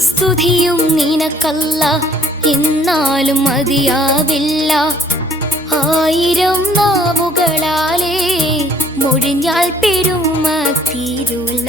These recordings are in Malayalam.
സ്തുതിയും നിനക്കല്ല എന്നാലും മതിയാവില്ല. ആയിരം നാവുകളാലേ മൊഴിഞ്ഞാൽ പെരുമ തീരുല.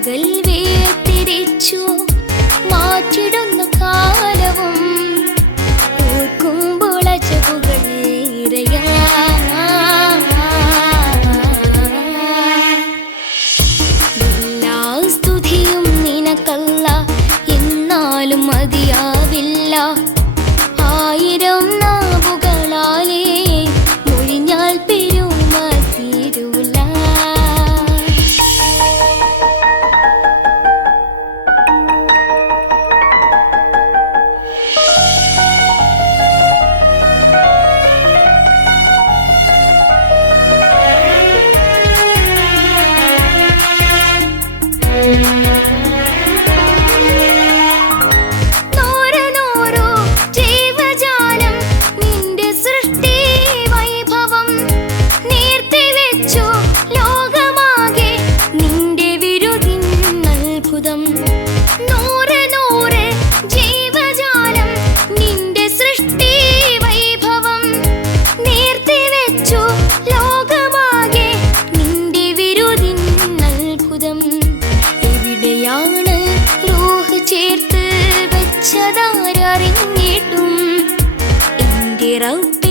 രാപ്പകൽ വേർതിരിച്ചു മാറ്റിടുന്നു കാലവും. അജബുകളേറെയാ എല്ലാ സ്തുതിയും നിനക്കല്ല എന്നാലും മതിയാവില്ല. ആയിരം നാവുകളാലേ rau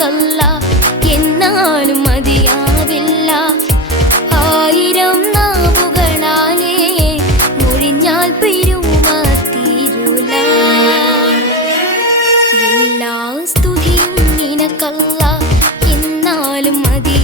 കല്ല എന്നാലും മതിയാവില്ല. ആയിരം നാവുകളാലേ മുഴിഞ്ഞാൽ പെരുമ തീരൂല. എല്ലാ സ്തുതിയും നിനക്കല്ല എന്നാലും മതി